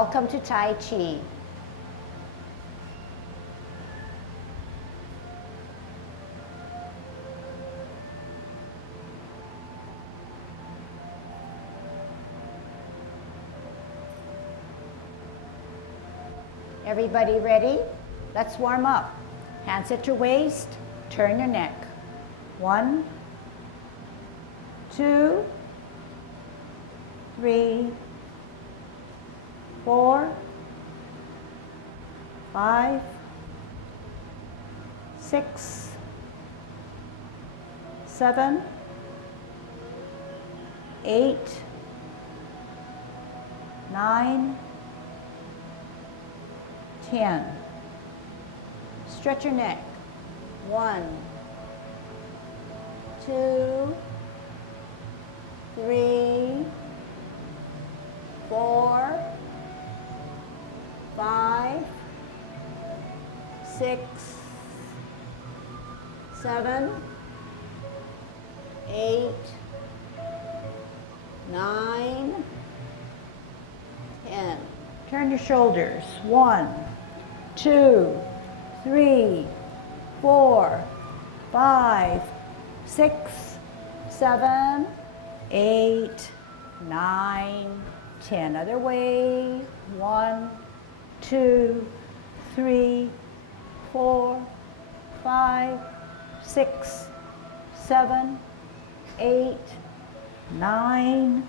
Welcome to Tai Chi. Everybody ready? Let's warm up. Hands at your waist, turn your neck. 1, 2, 3, 4, 5, 6, 7, 8, 9, 10. Stretch your neck. 1, 2, 3, 4, 5, 6, 7, 8, 9, 10. Turn your shoulders. 1, 2, 3, 4, 5, 6, 7, 8, 9, 10. Other way. 1, 2, 3, 4, 5, 6, 7, 8, 9,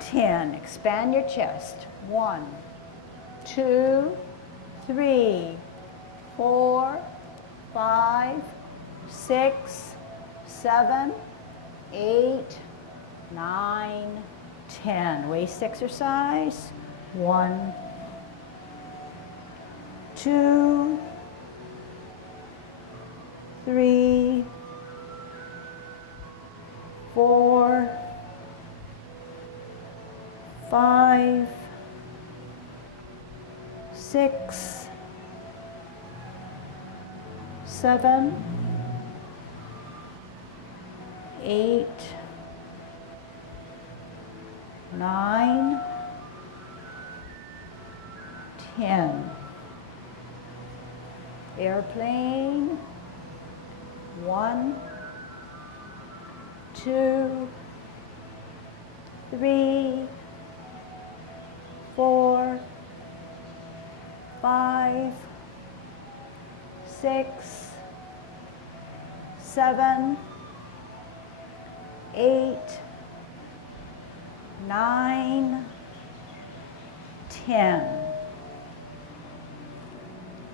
10. Expand your chest. 1, 2, 3, 4, 5, 6, 7, 8, 9, 10. Waist exercise. 1, 2, 3, 4, 5, 6, 7, 8, 9, 10. Airplane. 1, 2, 3, 4, 5, 6, 7, 8, 9, 10.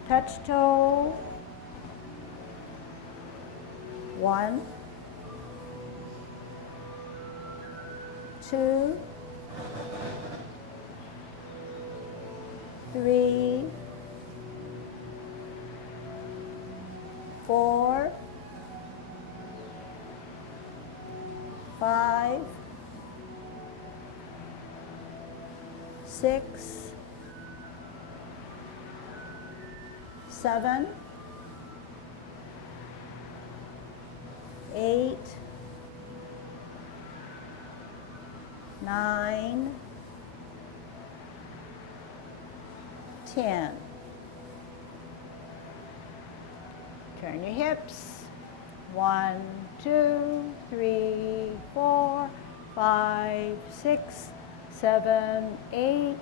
Touch toe. 1, 2, 3, 4, 5, 6, 7, 8, 9, 10. Turn your hips. 1, 2, 3, 4, 5, 6, 7, 8,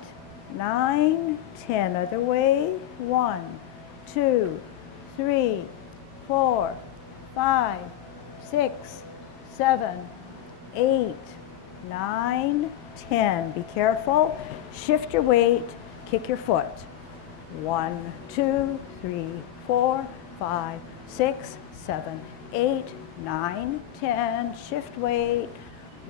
9, 10. Other way. 1, 2, 3, 4, 5, 6, 7, 8, 9, 10. Be careful. Shift your weight. Kick your foot. 1, 2, 3, 4, 5, 6, 7, 8, 9, 10. Shift weight.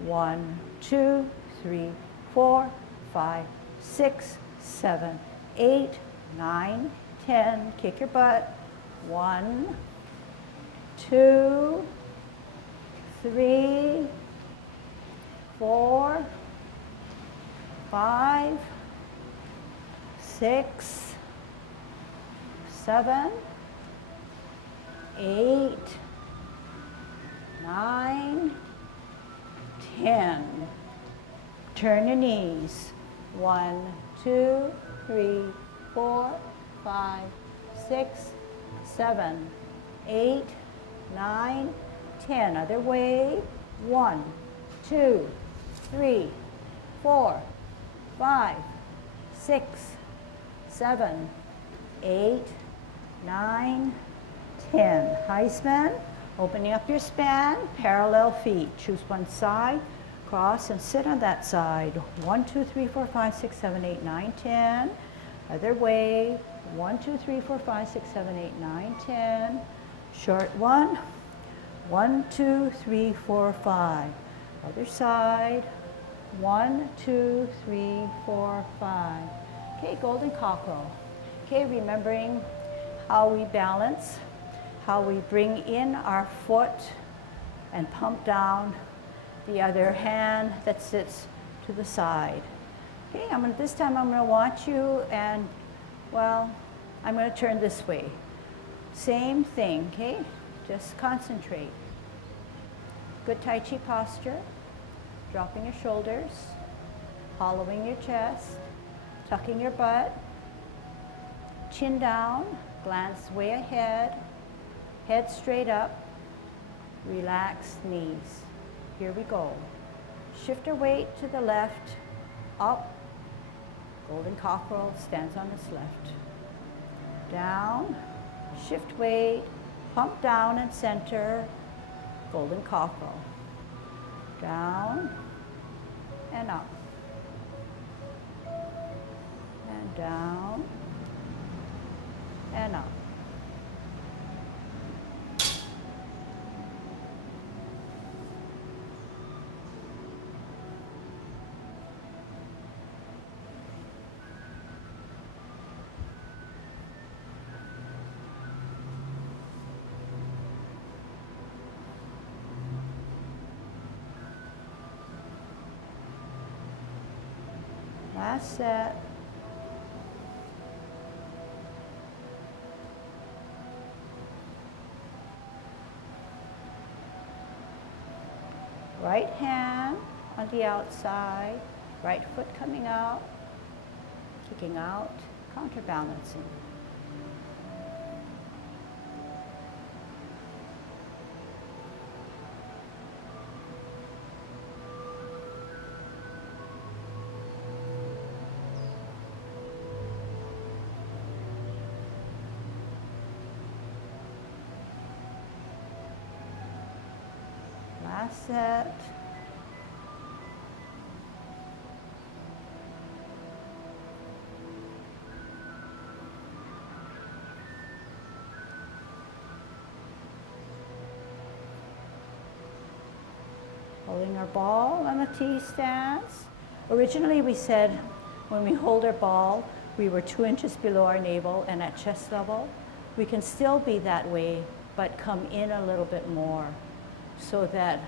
1, 2, 3, 4, 5, 6, 7, 8, 9, 10. Kick your butt. 1, 2, 3, 4, 5, 6, 7, 8, 9, 10. Turn your knees. 1, 2, 3, 4, 5, 6, 7, 8, 9, 10. Other way. 1, 2, 3, 4, 5, 6, 7, 8, 9, 10. High span. Opening up your span. Parallel feet. Choose one side. Cross and sit on that side. 1, 2, 3, 4, 5, 6, 7, 8, 9, 10. Other way. 1, 2, 3, 4, 5, 6, 7, 8, 9, 10. Short one. 1, 2, 3, 4, 5. Other side. 1, 2, 3, 4, 5. Okay, golden cockerel. Okay, remembering how we balance, how we bring in our foot and pump down the other hand that sits to the side. Okay, this time I'm going to watch you and, well, I'm going to turn this way. Same thing, okay? Just concentrate. Good Tai Chi posture. Dropping your shoulders, hollowing your chest, tucking your butt, chin down, glance way ahead, head straight up, relax knees. Here we go. Shift your weight to the left, up, golden cockerel stands on its left. Down, shift weight, pump down and center, golden cockerel. Down and up. And down and up. Last set. Right hand on the outside, right foot coming out, kicking out, counterbalancing. Last set. Holding our ball on a T stance. Originally we said when we hold our ball, we were 2 inches below our navel and at chest level. We can still be that way, but come in a little bit more so that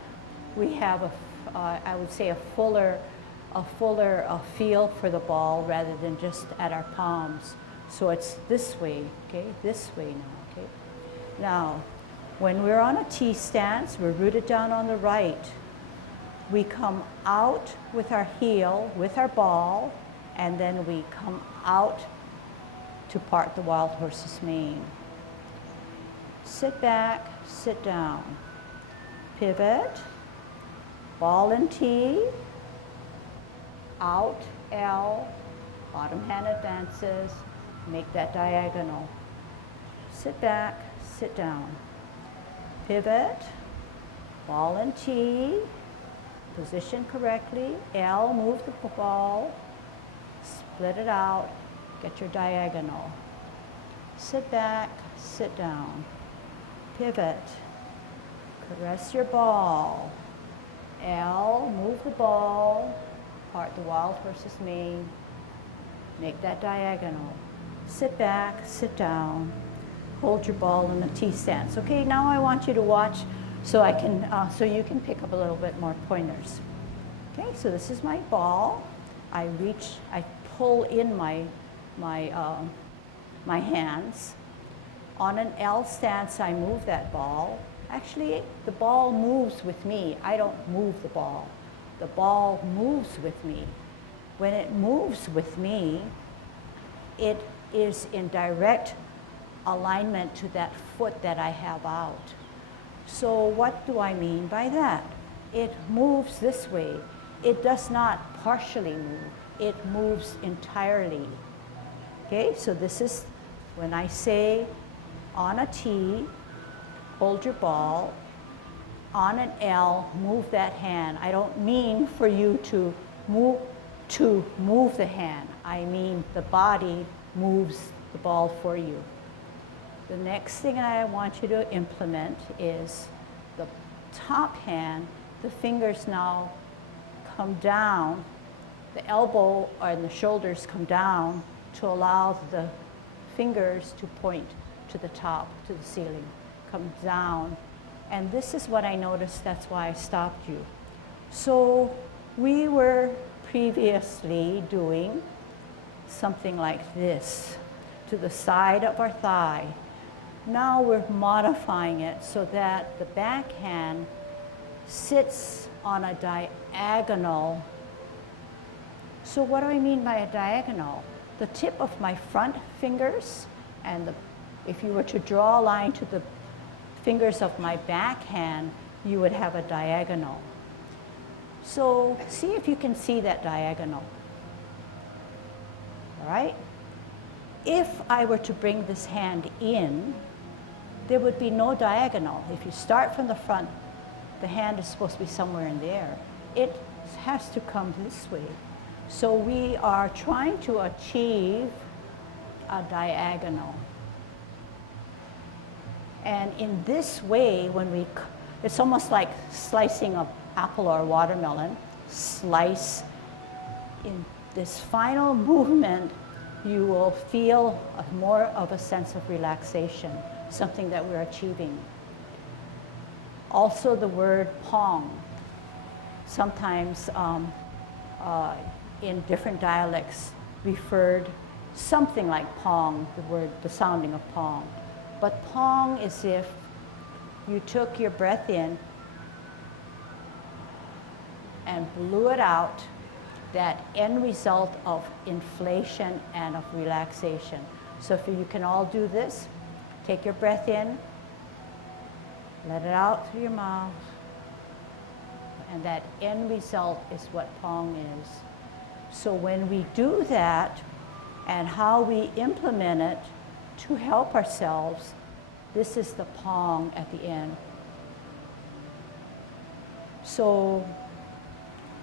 we have I would say a fuller feel for the ball rather than just at our palms. So it's this way, okay? This way now, okay? Now, when we're on a T stance, we're rooted down on the right. We come out with our heel, with our ball, and then we come out to part the wild horse's mane. Sit back, sit down. Pivot, ball and T, out, L, bottom hand advances, make that diagonal. Sit back, sit down. Pivot, ball and T, position correctly, L, move the ball, split it out, get your diagonal. Sit back, sit down. Pivot, caress your ball. L, move the ball, part the wild horse's mane, make that diagonal. Sit back, sit down, hold your ball in the T stance. Okay, now I want you to watch so you can pick up a little bit more pointers. Okay, so this is my ball. I pull in my hands. On an L stance, I move that ball. Actually, the ball moves with me. I don't move the ball. The ball moves with me. When it moves with me, it is in direct alignment to that foot that I have out. So what do I mean by that? It moves this way. It does not partially move. It moves entirely. Okay, so this is when I say on a T, hold your ball. On an L, move that hand. I don't mean for you to move the hand. I mean the body moves the ball for you. The next thing I want you to implement is the top hand. The fingers now come down. The elbow and the shoulders come down to allow the fingers to point to the top, to the ceiling. Come down. And this is what I noticed, that's why I stopped you. So we were previously doing something like this to the side of our thigh. Now we're modifying it so that the backhand sits on a diagonal. So what do I mean by a diagonal? The tip of my front fingers and if you were to draw a line to the fingers of my backhand, you would have a diagonal. So see if you can see that diagonal. All right? If I were to bring this hand in, there would be no diagonal. If you start from the front, the hand is supposed to be somewhere in there. It has to come this way. So we are trying to achieve a diagonal. And in this way, it's almost like slicing an apple or a watermelon. Slice. In this final movement, you will feel more of a sense of relaxation, something that we're achieving. Also the word pong. Sometimes in different dialects referred something like pong, the sounding of pong. But pong is if you took your breath in and blew it out, that end result of inflation and of relaxation. So if you can all do this, take your breath in, let it out through your mouth, and that end result is what pong is. So when we do that and how we implement it to help ourselves, this is the pong at the end. So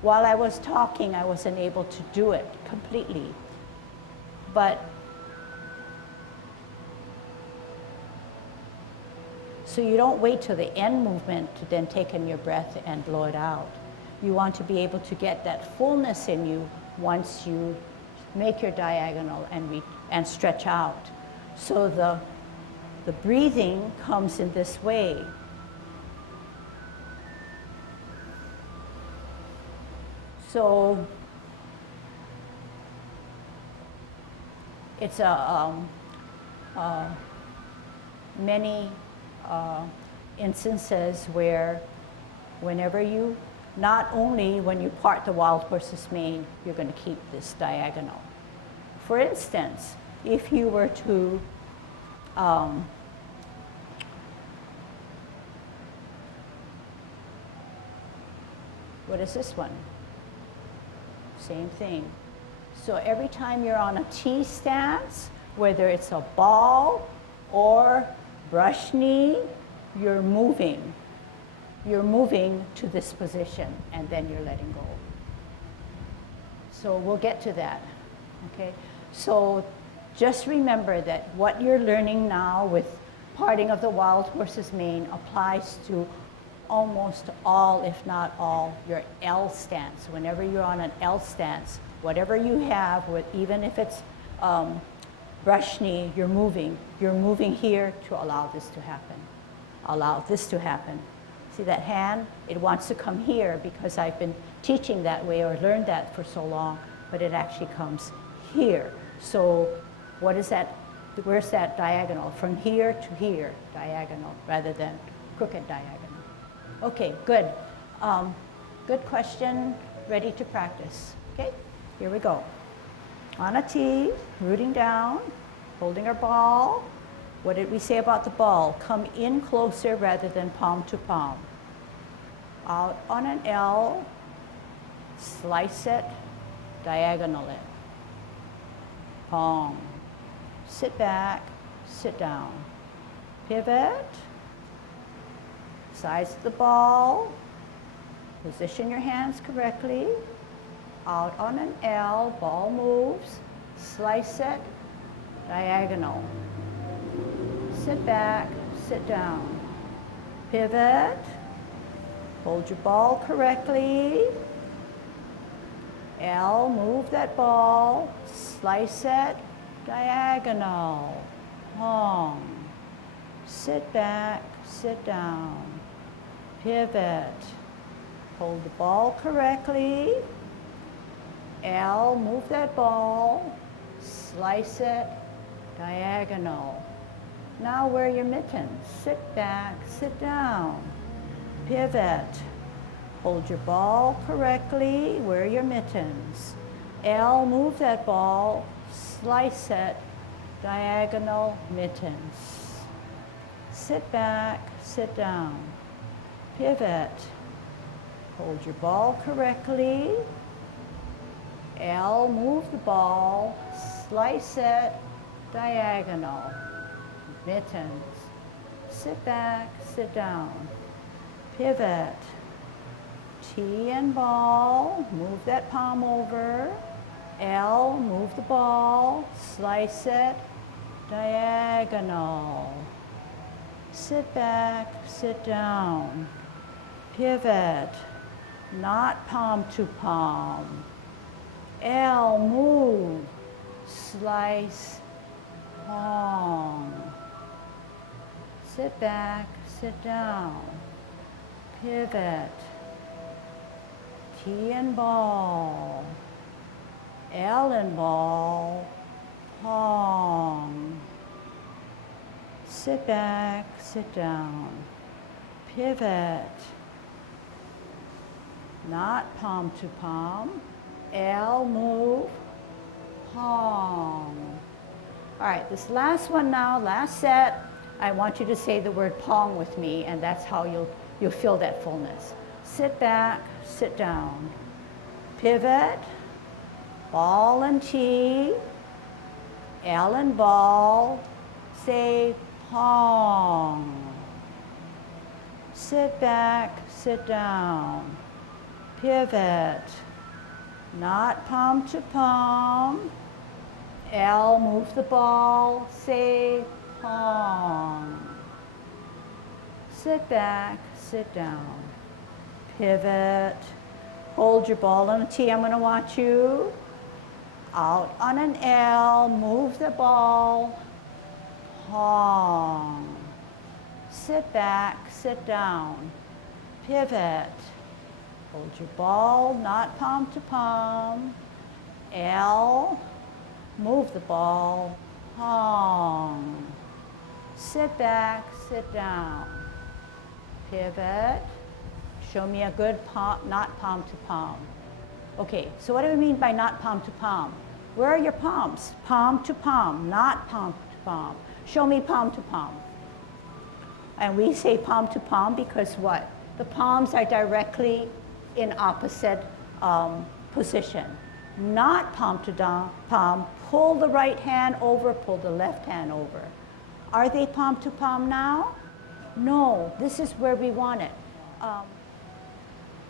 while I was talking, I wasn't able to do it completely. But so you don't wait till the end movement to then take in your breath and blow it out. You want to be able to get that fullness in you once you make your diagonal and stretch out. So the breathing comes in this way. So it's many instances where whenever you, not only when you part the wild horse's mane, you're going to keep this diagonal. For instance, if you were to what is this one? Same thing. So every time you're on a T stance, whether it's a ball or brush knee, you're moving. You're moving to this position, and then you're letting go. So we'll get to that, okay? So just remember that what you're learning now with parting of the wild horse's mane applies to almost all, if not all, your L stance. Whenever you're on an L stance, whatever you have, even if it's brush knee, you're moving. You're moving here to allow this to happen. Allow this to happen. See that hand? It wants to come here because I've been teaching that way or learned that for so long, but it actually comes here. So what is that? Where's that diagonal? From here to here, diagonal, rather than crooked diagonal. Okay, good. Good question, ready to practice. Okay, here we go. On a T, rooting down, holding our ball. What did we say about the ball? Come in closer rather than palm to palm. Out on an L, slice it diagonally. Palm. Sit back, sit down. Pivot. Size of the ball. Position your hands correctly. Out on an L, ball moves. Slice it, diagonal. Sit back, sit down. Pivot. Hold your ball correctly. L, move that ball. Slice it, diagonal. Long. Sit back, sit down. Pivot. Hold the ball correctly. L, move that ball. Slice it, diagonal. Now wear your mittens. Sit back, sit down. Pivot. Hold your ball correctly. Wear your mittens. L, move that ball. Slice it, diagonal mittens. Sit back, sit down. Pivot. Hold your ball correctly. L, move the ball. Slice it, diagonal. Mittens. Sit back, sit down. Pivot. T and ball. Move that palm over. L, move the ball. Slice it, diagonal. Sit back, sit down. Pivot. Not palm to palm. L, move. Slice, palm. Sit back, sit down. Pivot. T and ball. L and ball. Palm. Sit back, sit down. Pivot. Not palm to palm. L, move. Palm. All right, this last one now, last set. I want you to say the word palm with me, and that's how you'll feel that fullness. Sit back, sit down. Pivot. Ball and T. L and ball. Say palm. Sit back, sit down. Pivot. Not palm to palm. L, move the ball. Say palm. Sit back, sit down. Pivot. Hold your ball on a T. I'm going to watch you. Out on an L. Move the ball. Palm. Sit back, sit down. Pivot. Hold your ball, not palm to palm. L. Move the ball. Palm. Sit back, sit down. Pivot. Show me a good palm, not palm to palm. Okay, so what do we mean by not palm to palm? Where are your palms? Palm to palm, not palm to palm. Show me palm to palm. And we say palm to palm because what? The palms are directly in opposite position. Not palm to palm, pull the right hand over, pull the left hand over. Are they palm to palm now? No, this is where we want it.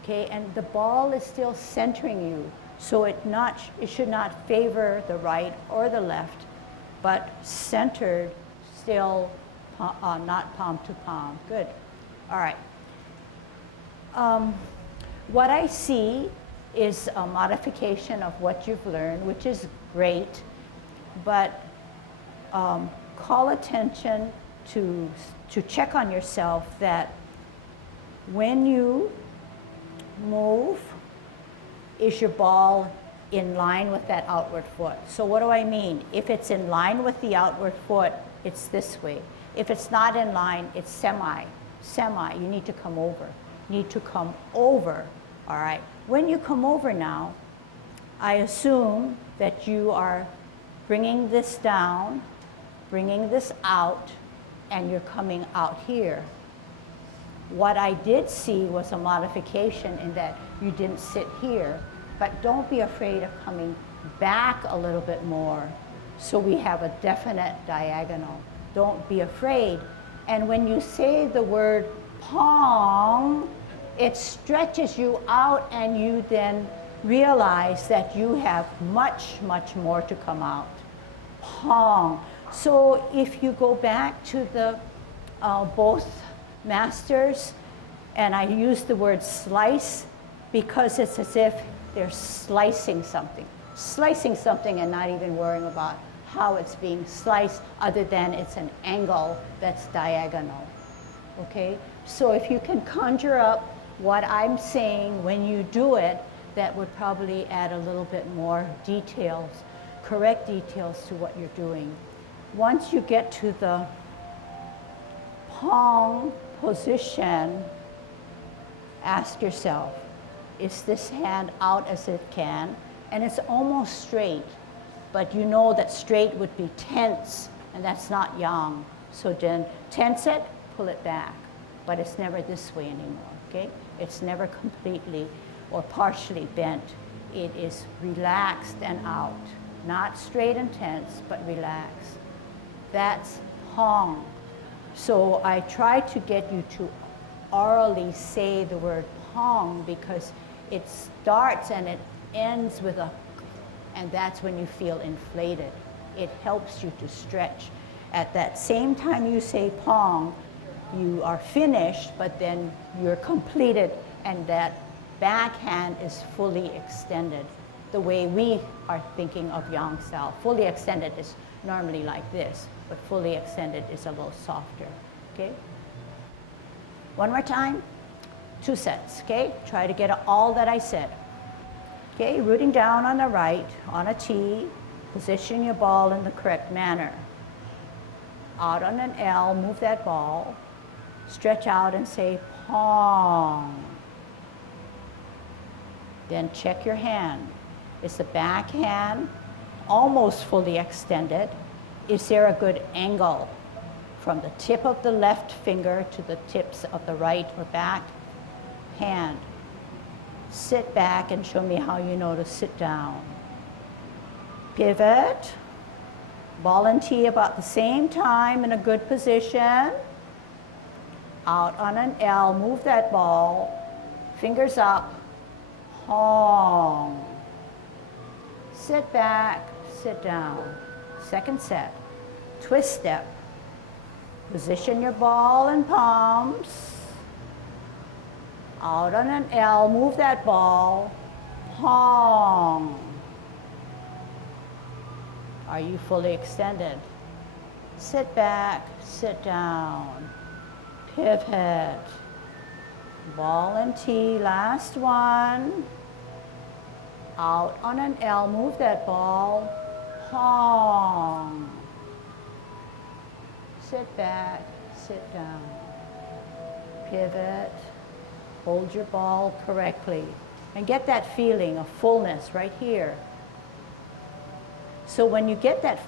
Okay, and the ball is still centering you, so it should not favor the right or the left, but centered, still not palm to palm. Good. All right. What I see is a modification of what you've learned, which is great, but call attention to check on yourself that when you move, is your ball in line with that outward foot? So what do I mean? If it's in line with the outward foot, it's this way. If it's not in line, it's semi. You need to come over. You need to come over, all right? When you come over now, I assume that you are bringing this down, bringing this out, and you're coming out here. What I did see was a modification in that you didn't sit here, but don't be afraid of coming back a little bit more so we have a definite diagonal. Don't be afraid. And when you say the word pong, it stretches you out and you then realize that you have much, much more to come out. Pong. So if you go back to the both masters, and I use the word slice because it's as if they're slicing something and not even worrying about how it's being sliced other than it's an angle that's diagonal. Okay? So if you can conjure up what I'm saying when you do it, that would probably add a little bit more details, correct details to what you're doing. Once you get to the Pong position, ask yourself, is this hand out as it can? And it's almost straight, but you know that straight would be tense, and that's not yang. So then tense it, pull it back. But it's never this way anymore, okay? It's never completely or partially bent. It is relaxed and out. Not straight and tense, but relaxed. That's Pong. So I try to get you to orally say the word Pong because it starts and it ends with a, and that's when you feel inflated. It helps you to stretch. At that same time you say Pong, you are finished, but then you're completed, and that backhand is fully extended. The way we are thinking of yang style, fully extended is normally like this, but fully extended is a little softer, okay? One more time, 2 sets, okay? Try to get all that I said. Okay, rooting down on the right, on a T, position your ball in the correct manner. Out on an L, move that ball, stretch out and say Pong. Then check your hand. Is the back hand almost fully extended? Is there a good angle from the tip of the left finger to the tips of the right or back hand? Sit back and show me how you know to sit down. Pivot. Ball and tee about the same time in a good position. Out on an L, move that ball. Fingers up. Pong. Sit back, sit down. Second set. Twist step. Position your ball and palms. Out on an L, move that ball. Pong. Are you fully extended? Sit back, sit down. Pivot. Ball and tee, last one. Out on an L, move that ball. Pong. Sit back, sit down. Pivot. Hold your ball correctly. And get that feeling of fullness right here. So when you get that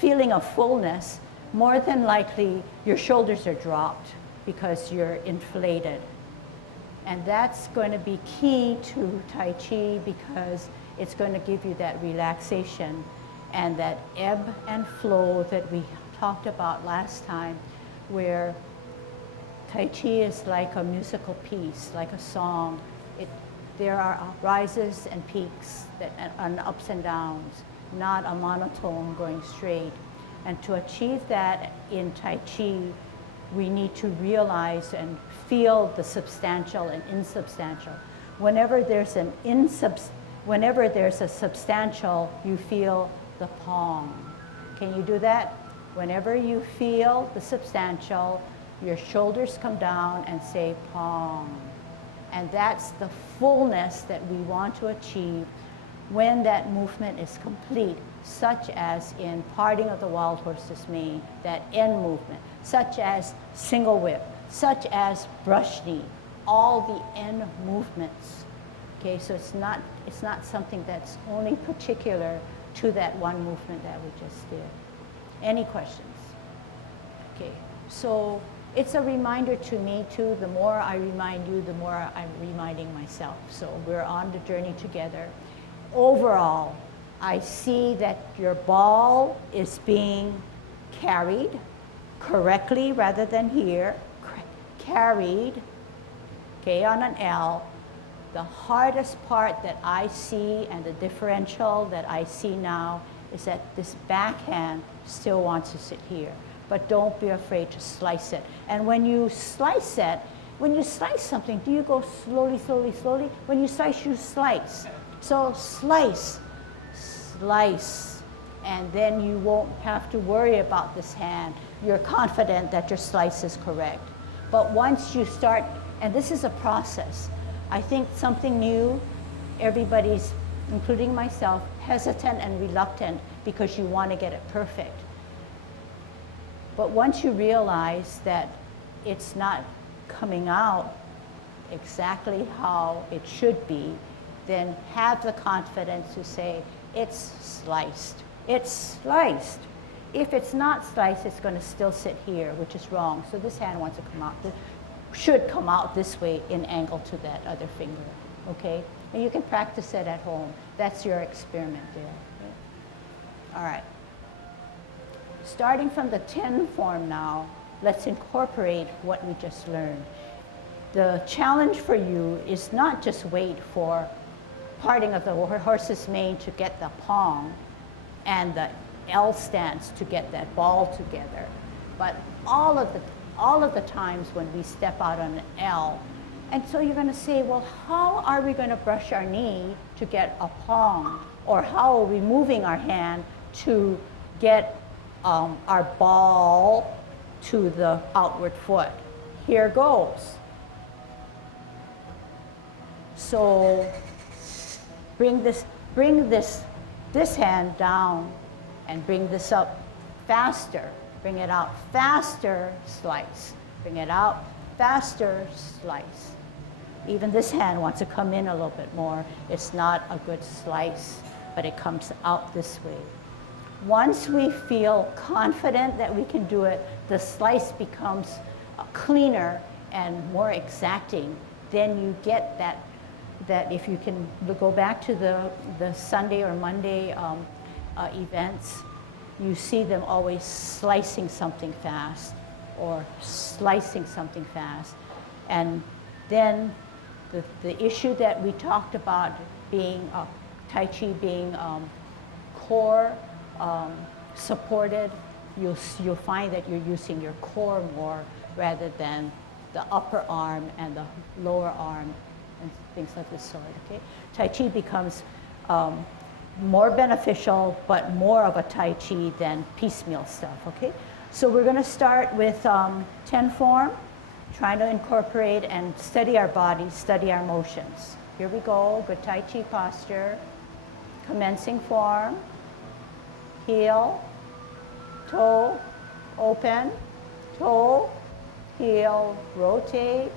feeling of fullness, more than likely your shoulders are dropped because you're inflated. And that's going to be key to Tai Chi because it's going to give you that relaxation and that ebb and flow that we talked about last time, where Tai Chi is like a musical piece, like a song. There are rises and peaks and ups and downs, not a monotone going straight. And to achieve that in Tai Chi, we need to realize and feel the substantial and insubstantial. Whenever there's a substantial, you feel the Pong. Can you do that? Whenever you feel the substantial, your shoulders come down and say Pong. And that's the fullness that we want to achieve when that movement is complete, such as in Parting of the Wild Horse's Mane, that end movement, such as single whip, such as brush knee, all the end movements. Okay, so it's not something that's only particular to that one movement that we just did. Any questions? Okay, so it's a reminder to me too. The more I remind you, the more I'm reminding myself. So we're on the journey together. Overall, I see that your ball is being carried correctly rather than here. Carried, okay, on an L. The hardest part that I see and the differential that I see now is that this backhand still wants to sit here. But don't be afraid to slice it. And when you slice it, when you slice something, do you go slowly, slowly, slowly? When you slice, you slice. So slice, slice, and then you won't have to worry about this hand. You're confident that your slice is correct. But once you start, and this is a process, I think something new, everybody's, including myself, hesitant and reluctant because you want to get it perfect. But once you realize that it's not coming out exactly how it should be, then have the confidence to say, it's sliced. It's sliced. If it's not sliced, it's going to still sit here, which is wrong. So this hand wants to come out, should come out this way in angle to that other finger, okay? And you can practice it at home. That's your experiment there. Okay? All right. Starting from the 10 form now, let's incorporate what we just learned. The challenge for you is not just wait for parting of the horse's mane to get the palm and the L stance to get that ball together, but all of the times when we step out on an L. And so you're going to say, well, how are we going to brush our knee to get a palm? Or how are we moving our hand to get our ball to the outward foot? Here goes. So bring this hand down and bring this up faster. Bring it out faster, slice. Bring it out faster, slice. Even this hand wants to come in a little bit more. It's not a good slice, but it comes out this way. Once we feel confident that we can do it, the slice becomes cleaner and more exacting. Then you get that if you can go back to the Sunday or Monday events, you see them always slicing something fast or slicing something fast. And then the issue that we talked about being Tai Chi being core supported, you'll find that you're using your core more rather than the upper arm and the lower arm and things of this sort, okay? Tai Chi becomes more beneficial, but more of a Tai Chi than piecemeal stuff, okay? So we're gonna start with 10 form, trying to incorporate and steady our body, steady our motions. Here we go, good Tai Chi posture. Commencing form, heel, toe, open, toe, heel, rotate,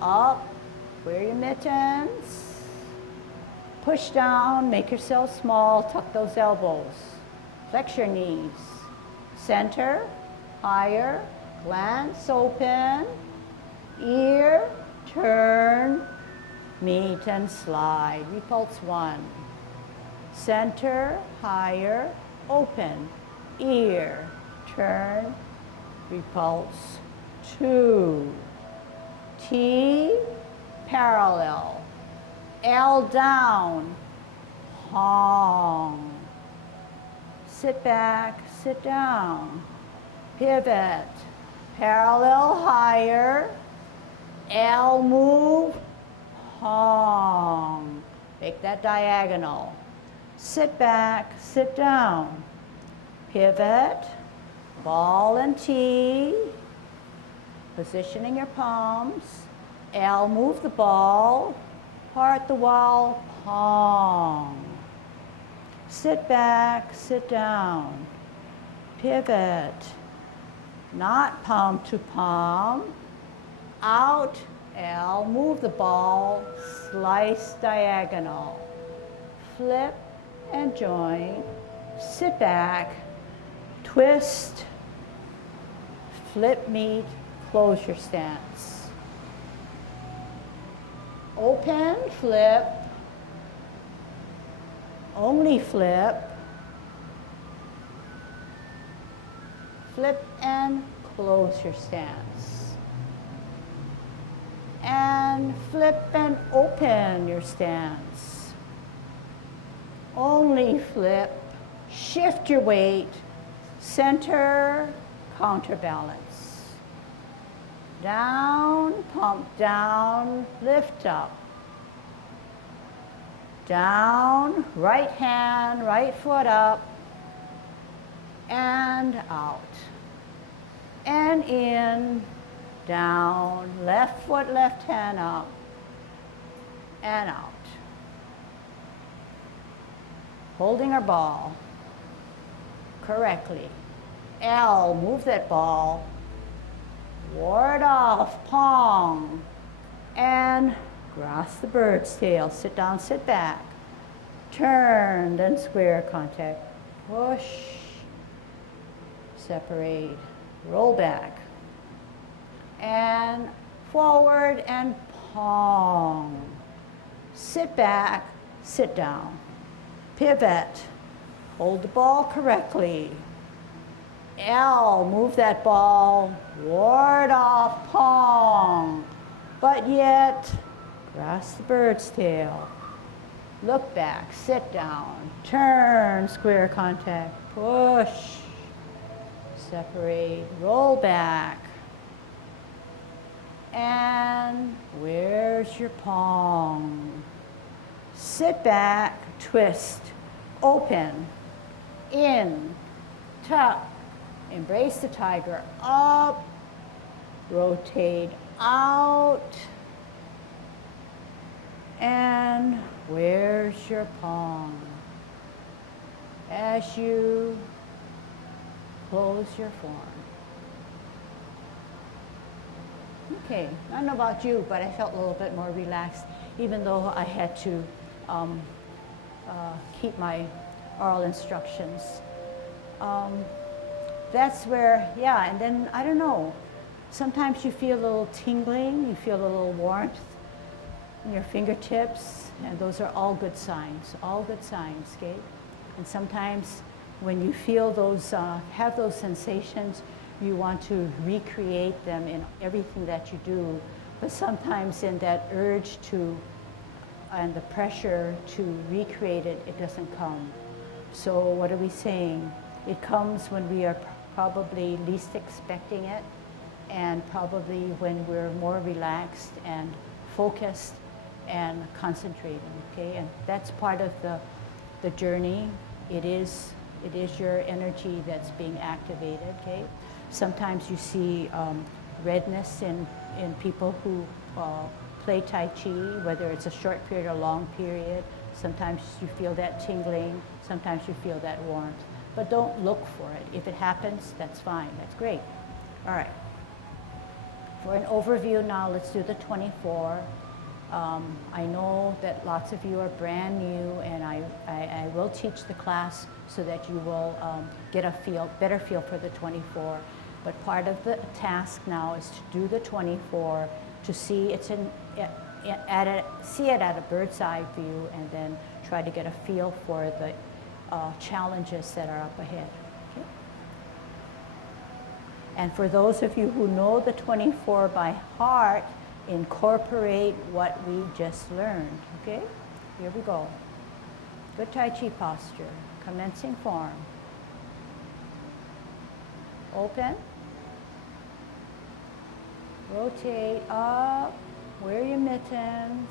up, wear your mittens. Push down, make yourself small, tuck those elbows. Flex your knees. Center, higher, glance open, ear, turn, meet and slide. Repulse 1. Center, higher, open, ear, turn, repulse 2. T, parallel. L down, Hong. Sit back, sit down. Pivot, parallel higher. L move, Hong. Make that diagonal. Sit back, sit down. Pivot, ball and T. Positioning your palms. L, move the ball. Part the wall, Pong. Sit back, sit down. Pivot. Not palm to palm. Out, L, move the ball, slice diagonal. Flip and join. Sit back, twist, flip meet, close your stance. Open, flip, only flip, flip and close your stance. And flip and open your stance. Only flip, shift your weight, center, counterbalance. Down, pump down, lift up. Down, right hand, right foot up, and out. And in, down, left foot, left hand up, and out. Holding our ball correctly. L, move that ball. Ward off, pong, and grasp the bird's tail. Sit down, sit back. Turn, then square contact. Push, separate, roll back. And forward and pong. Sit back, sit down. Pivot, hold the ball correctly. L, move that ball, ward off, pong. But yet, grasp the bird's tail. Look back, sit down, turn, square contact, push, separate, roll back. And where's your pong? Sit back, twist, open, in, tuck, embrace the tiger, up, rotate, out, and where's your pong? As you close your form. Okay, I don't know about you, but I felt a little bit more relaxed, even though I had to keep my oral instructions. That's where, yeah, and then, I don't know, sometimes you feel a little tingling, you feel a little warmth in your fingertips, and those are all good signs, okay? And sometimes when you feel those, have those sensations, you want to recreate them in everything that you do, but sometimes in that urge to, and the pressure to recreate it, it doesn't come. So what are we saying? It comes when we are probably least expecting it, and probably when we're more relaxed and focused and concentrating, okay? And that's part of the journey. It is your energy that's being activated, okay? Sometimes you see redness in people who play Tai Chi, whether it's a short period or long period. Sometimes you feel that tingling, sometimes you feel that warmth. But don't look for it. If it happens, that's fine, that's great. All right. For an overview now, let's do the 24. I know that lots of you are brand new, and I will teach the class so that you will get a better feel for the 24. But part of the task now is to do the 24, to see see it at a bird's eye view, and then try to get a feel for the challenges that are up ahead. Okay? And for those of you who know the 24 by heart, incorporate what we just learned. Okay? Here we go. Good Tai Chi posture. Commencing form. Open. Rotate up. Wear your mittens.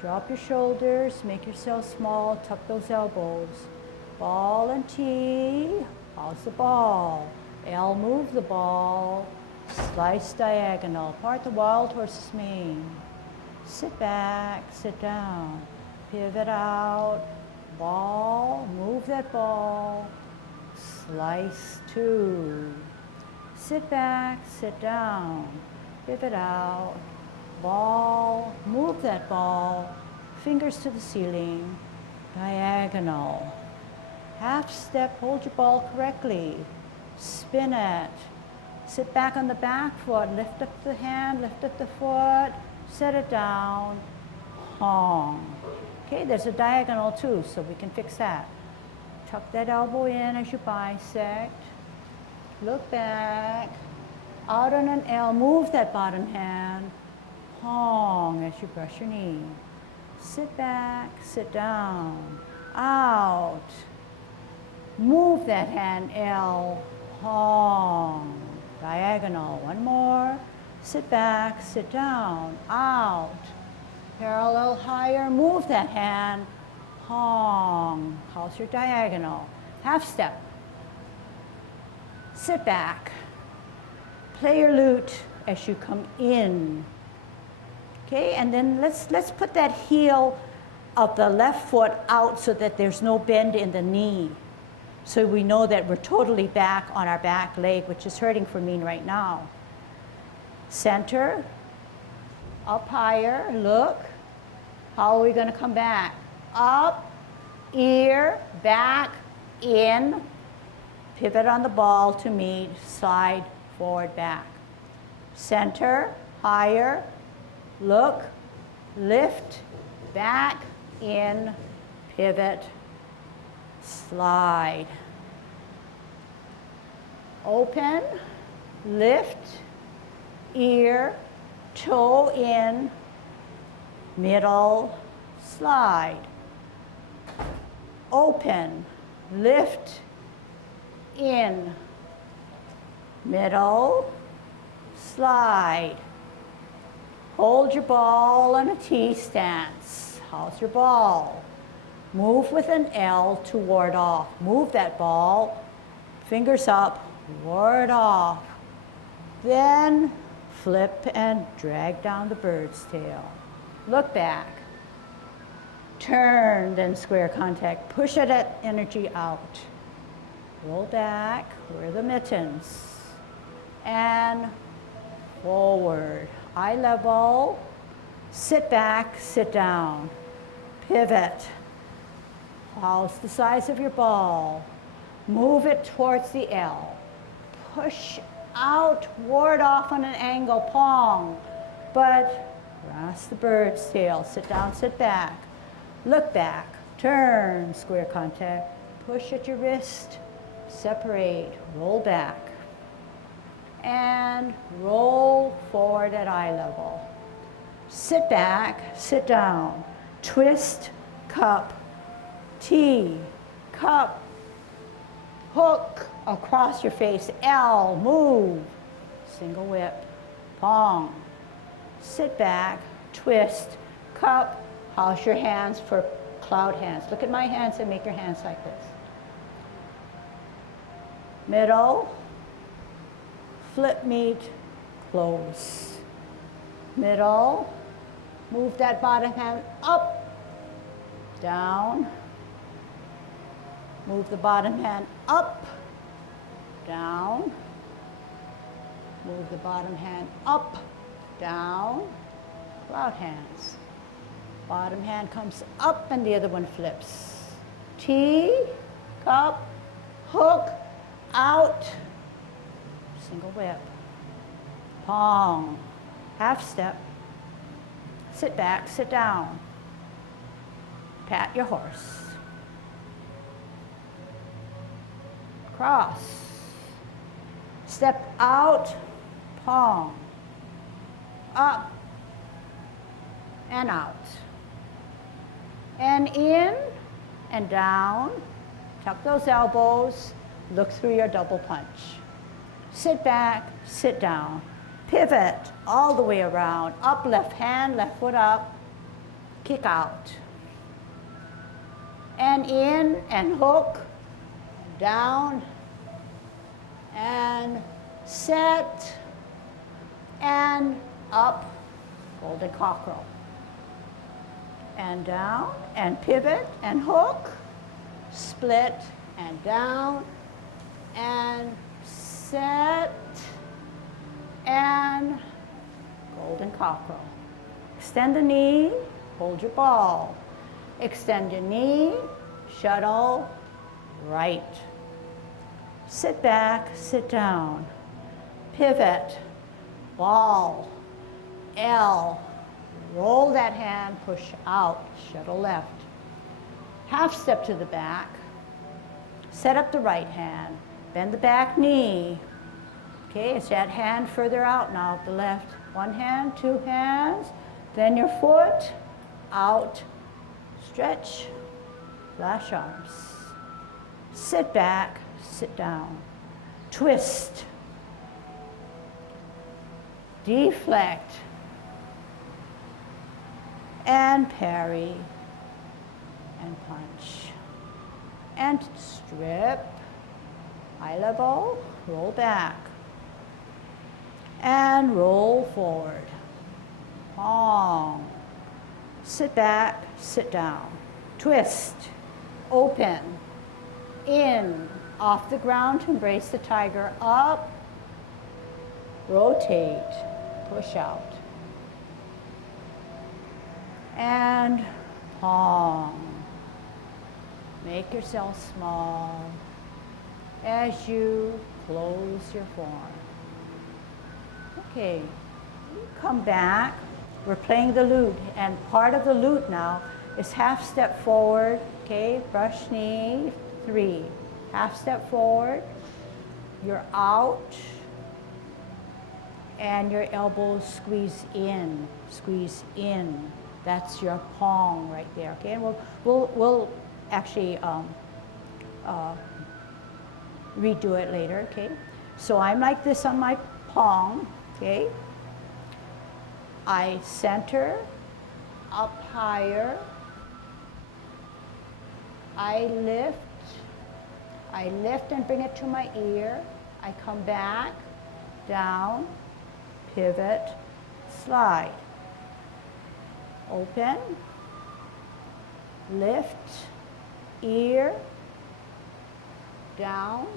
Drop your shoulders. Make yourself small. Tuck those elbows. Ball and T. How's the ball? L, move the ball. Slice diagonal. Part the wild horse's mane. Sit back. Sit down. Pivot out. Ball. Move that ball. Slice 2. Sit back, sit down, pivot out, ball, move that ball, fingers to the ceiling, diagonal. Half step, hold your ball correctly, spin it. Sit back on the back foot, lift up the hand, lift up the foot, set it down, Hong. Okay, there's a diagonal too, so we can fix that. Tuck that elbow in as you bisect. Look back. Out on an L, move that bottom hand. Hong as you brush your knee. Sit back, sit down. Out. Move that hand, L. Hong. Diagonal. One more. Sit back, sit down. Out. Parallel higher, move that hand. Hong. How's your diagonal? Half step. Sit back. Play your lute as you come in. Okay, and then let's put that heel of the left foot out so that there's no bend in the knee. So we know that we're totally back on our back leg, which is hurting for me right now. Center, up higher, look. How are we going to come back? Up, ear, back, in, pivot on the ball to meet, slide, forward, back. Center, higher, look, lift, back, in, pivot, slide. Open, lift, ear, toe in, middle, slide. Open, lift, in, middle, slide. Hold your ball in a T stance. How's your ball? Move with an L to ward off. Move that ball, fingers up, ward off. Then flip and drag down the bird's tail. Look back. Turn, then square contact. Push that energy out. Roll back, wear the mittens. And forward. Eye level. Sit back, sit down. Pivot. How's the size of your ball? Move it towards the L. Push out, ward off on an angle, Pong. But grasp the bird's tail. Sit down, sit back. Look back, turn, square contact. Push at your wrist, separate, roll back. And roll forward at eye level. Sit back, sit down. Twist, cup, T, cup, hook across your face, L, move. Single whip, Pong. Sit back, twist, cup. How's your hands for cloud hands? Look at my hands and make your hands like this. Middle, flip meet, close. Middle, move that bottom hand up, down. Move the bottom hand up, down. Move the bottom hand up, down. Cloud hands. Bottom hand comes up and the other one flips. T, cup, hook, out. Single whip. Pong. Half step. Sit back, sit down. Pat your horse. Cross. Step out, Pong. Up and out. And in and down. Tuck those elbows. Look through your double punch. Sit back, sit down. Pivot all the way around. Up, left hand, left foot up. Kick out. And in and hook. Down. And set. And up. Golden cockerel. And down. And pivot and hook. Split and down. And set. And golden cockerel. Extend the knee, hold your ball. Extend your knee, shuttle, right. Sit back, sit down. Pivot, ball, L. Roll that hand, push out, shuttle left. Half step to the back. Set up the right hand. Bend the back knee. Okay, it's that hand further out now, the left. One hand, two hands. Then your foot, out, stretch, flash arms. Sit back, sit down. Twist. Deflect. And parry. And punch. And strip. Eye level, roll back. And roll forward. Long. Sit back, sit down. Twist. Open. In. Off the ground to embrace the tiger. Up. Rotate. Push out. And palm. Make yourself small as you close your form. Okay, come back. We're playing the lute, and part of the lute now is half step forward, okay, brush knee, 3. Half step forward, you're out, and your elbows squeeze in, squeeze in. That's your palm right there, okay? And we'll actually redo it later, okay? So I'm like this on my palm, okay? I center, up higher. I lift and bring it to my ear. I come back, down, pivot, slide. Open, lift, ear, down,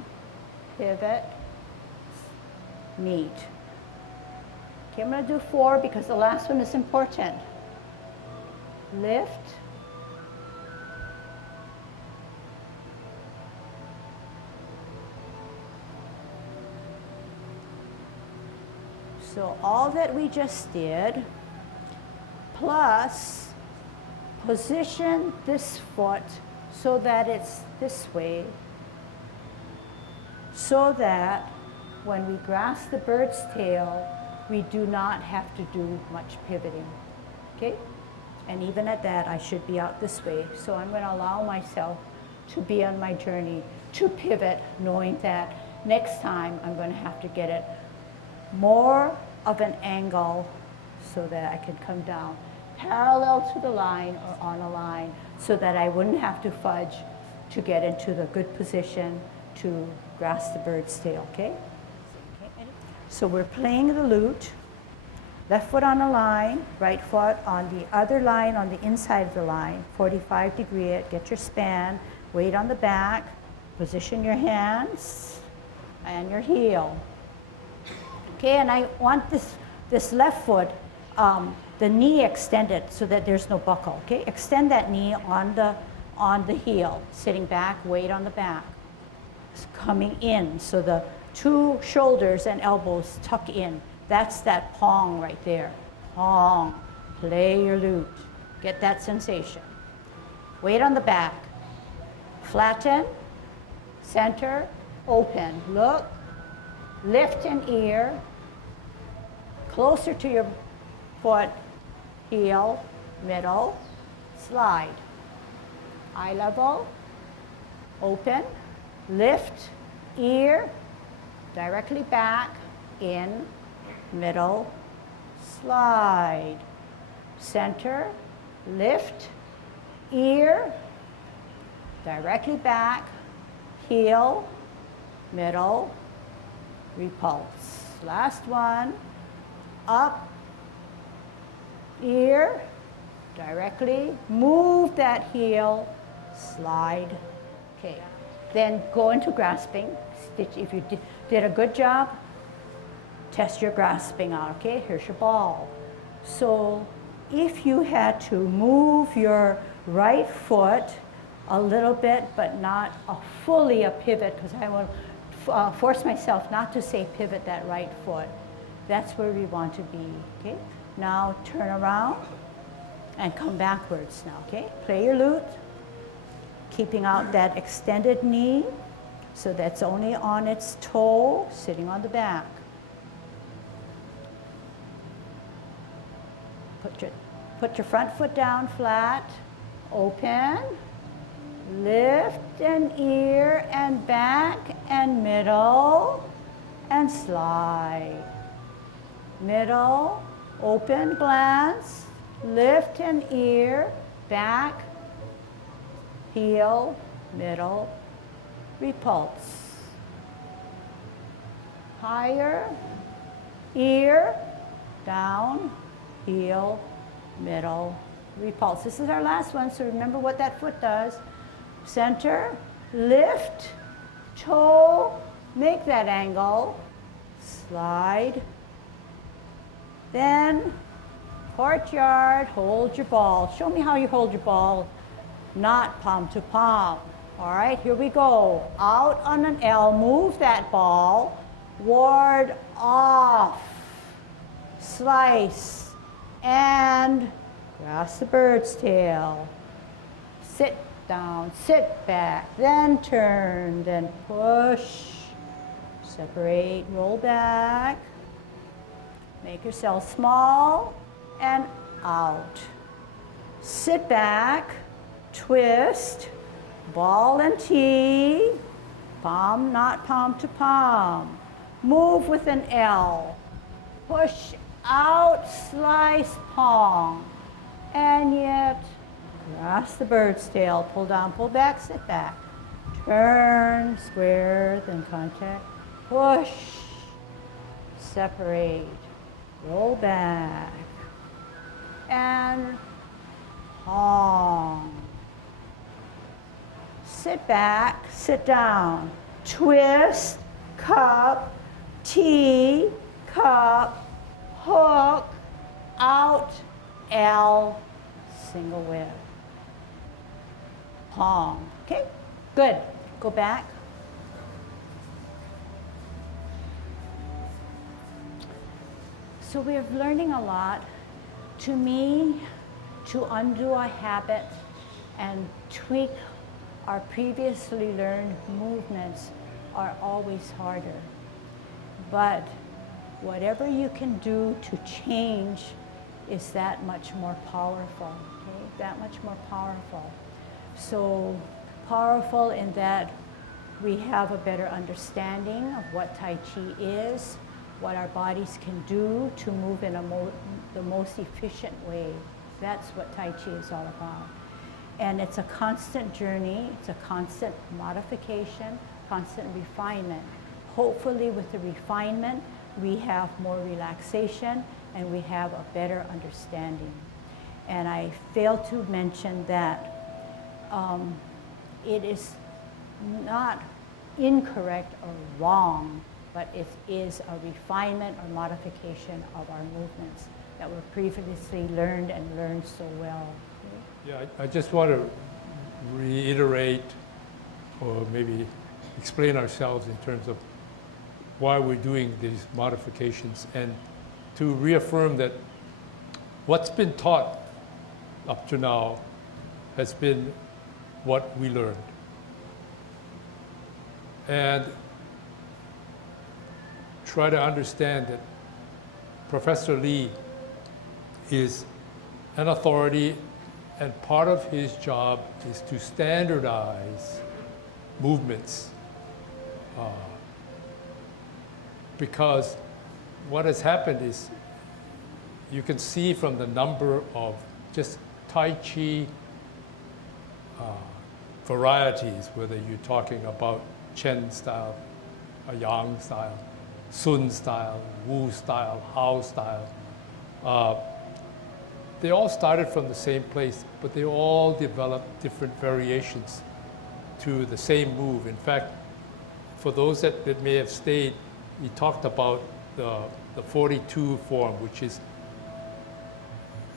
pivot, meet. Okay, I'm going to do 4 because the last one is important. Lift, so all that we just did, plus position this foot so that it's this way, so that when we grasp the bird's tail, we do not have to do much pivoting, okay? And even at that, I should be out this way. So I'm going to allow myself to be on my journey to pivot, knowing that next time I'm going to have to get it more of an angle so that I can come down parallel to the line or on a line, so that I wouldn't have to fudge to get into the good position to grasp the bird's tail, okay? So we're playing the lute, left foot on a line, right foot on the other line on the inside of the line, 45-degree it, get your span, weight on the back, position your hands and your heel. Okay, and I want this left foot, the knee extended so that there's no buckle, okay? Extend that knee on the heel, sitting back, weight on the back. It's coming in, so the 2 shoulders and elbows tuck in. That's that pong right there. Pong. Play your lute. Get that sensation. Weight on the back. Flatten. Center. Open. Look. Lift an ear. Closer to your foot. Heel. Middle. Slide. Eye level. Open. Lift. Ear. Directly back, in, middle, slide. Center, lift, ear, directly back, heel, middle, repulse. Last one, up, ear, directly, move that heel, slide. Okay, then go into grasping. If you did a good job, test your grasping out, okay? Here's your ball. So if you had to move your right foot a little bit, but not fully a pivot, because I will force myself not to say pivot that right foot. That's where we want to be, okay? Now turn around and come backwards now, okay? Play your lute, keeping out that extended knee, so that's only on its toe, sitting on the back. Put your front foot down flat, open, lift an ear and back and middle, and slide. Middle, open glance, lift an ear, back, heel, middle, repulse. Higher, ear, down, heel, middle, repulse. This is our last one, so remember what that foot does. Center, lift, toe, make that angle, slide. Then, courtyard, hold your ball. Show me how you hold your ball, not palm to palm. All right, here we go. Out on an L, move that ball, ward off, slice, and grasp the bird's tail. Sit down, sit back, then turn, then push, separate, roll back, make yourself small, and out. Sit back, twist, ball and tee, palm, not palm to palm. Move with an L, push out, slice, palm, and yet grasp the bird's tail, pull down, pull back, sit back. Turn, square, then contact, push, separate, roll back, and palm. Sit back, sit down, twist, cup, tee, cup, hook, out, L, single whip. Palm. Okay, good. Go back. So we're learning a lot. To me, to undo a habit and tweak our previously learned movements are always harder. But whatever you can do to change is that much more powerful, okay? That much more powerful. So powerful in that we have a better understanding of what Tai Chi is, what our bodies can do to move in the most efficient way. That's what Tai Chi is all about. And it's a constant journey, it's a constant modification, constant refinement. Hopefully with the refinement, we have more relaxation and we have a better understanding. And I failed to mention that it is not incorrect or wrong, but it is a refinement or modification of our movements that were previously learned and learned so well. Yeah, I just want to reiterate or maybe explain ourselves in terms of why we're doing these modifications and to reaffirm that what's been taught up to now has been what we learned. And try to understand that Professor Lee is an authority, and part of his job is to standardize movements. Because what has happened is you can see from the number of just Tai Chi varieties, whether you're talking about Chen style, a Yang style, Sun style, Wu style, Hao style. They all started from the same place, but they all developed different variations to the same move. In fact, for those that may have stayed, he talked about the 42 form, which is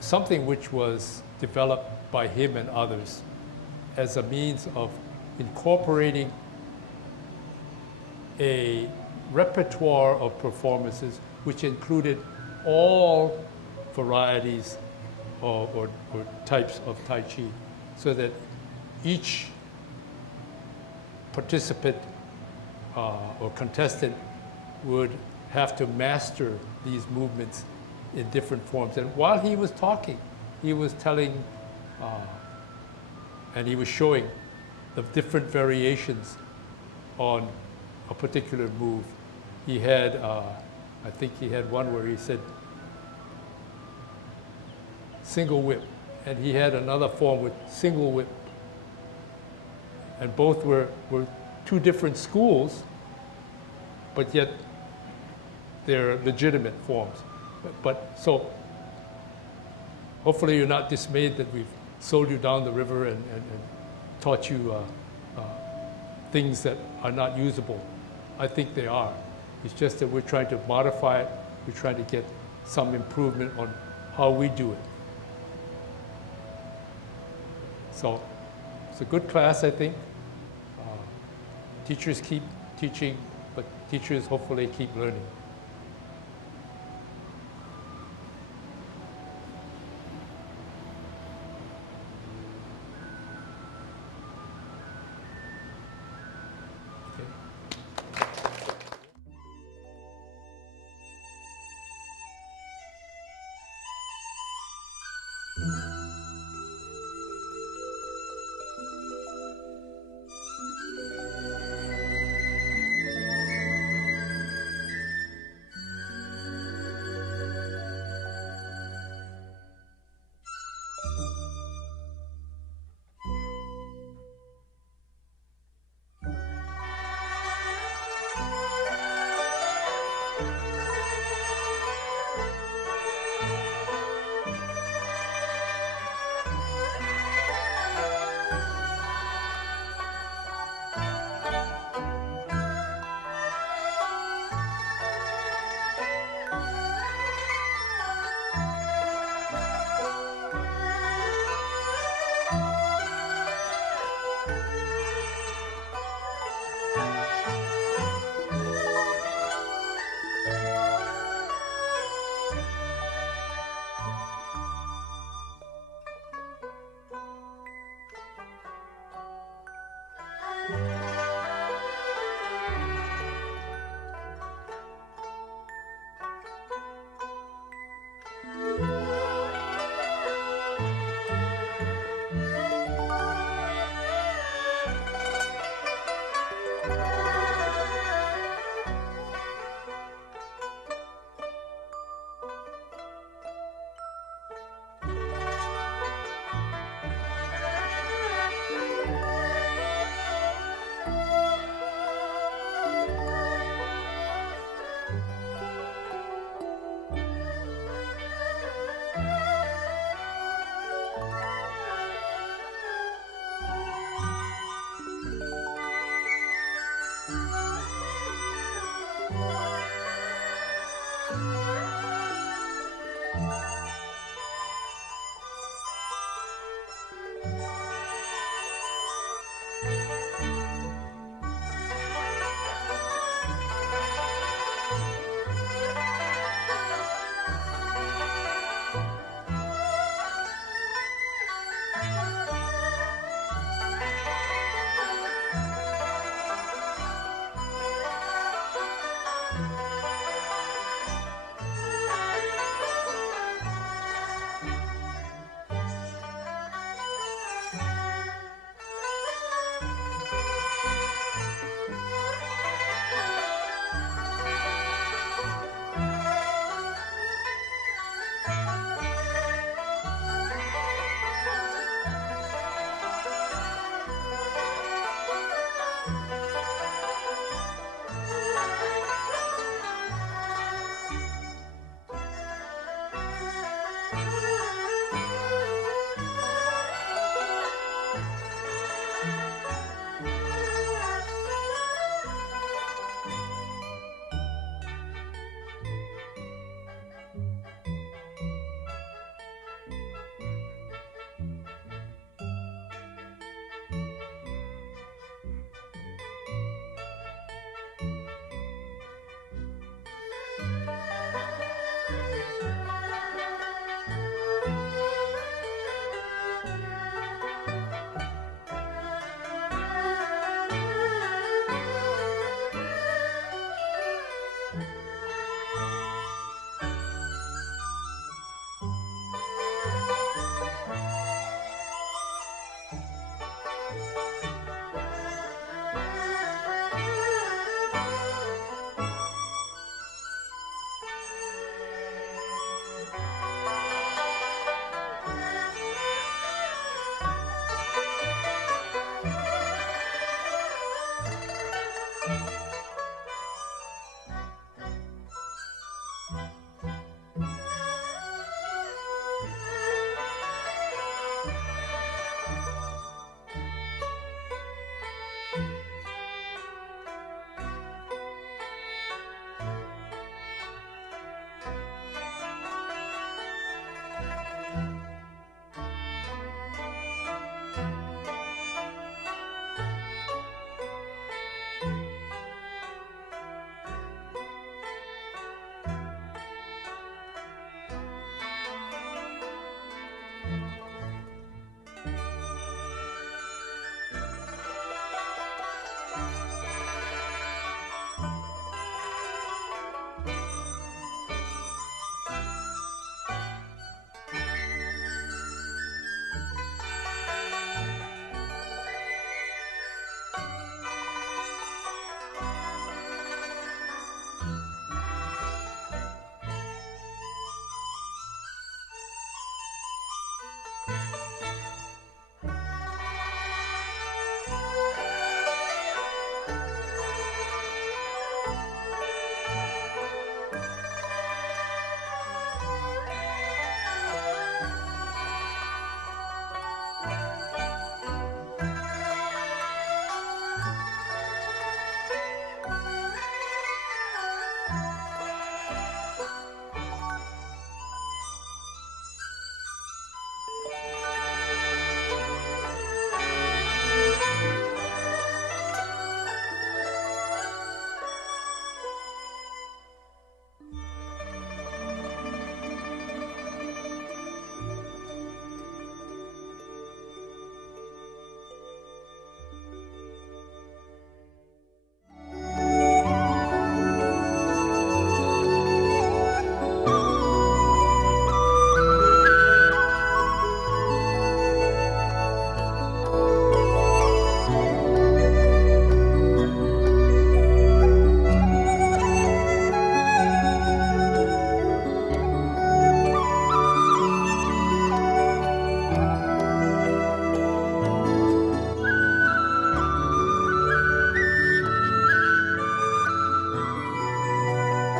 something which was developed by him and others as a means of incorporating a repertoire of performances which included all varieties or types of Tai Chi, so that each participant or contestant would have to master these movements in different forms. And while he was talking, he was telling and he was showing the different variations on a particular move. He had, I think he had one where he said single whip, and he had another form with single whip. And both were two different schools, but yet they're legitimate forms. But so hopefully you're not dismayed that we've sold you down the river and taught you things that are not usable. I think they are. It's just that we're trying to modify it. We're trying to get some improvement on how we do it. So it's a good class, I think. Teachers keep teaching, but teachers hopefully keep learning.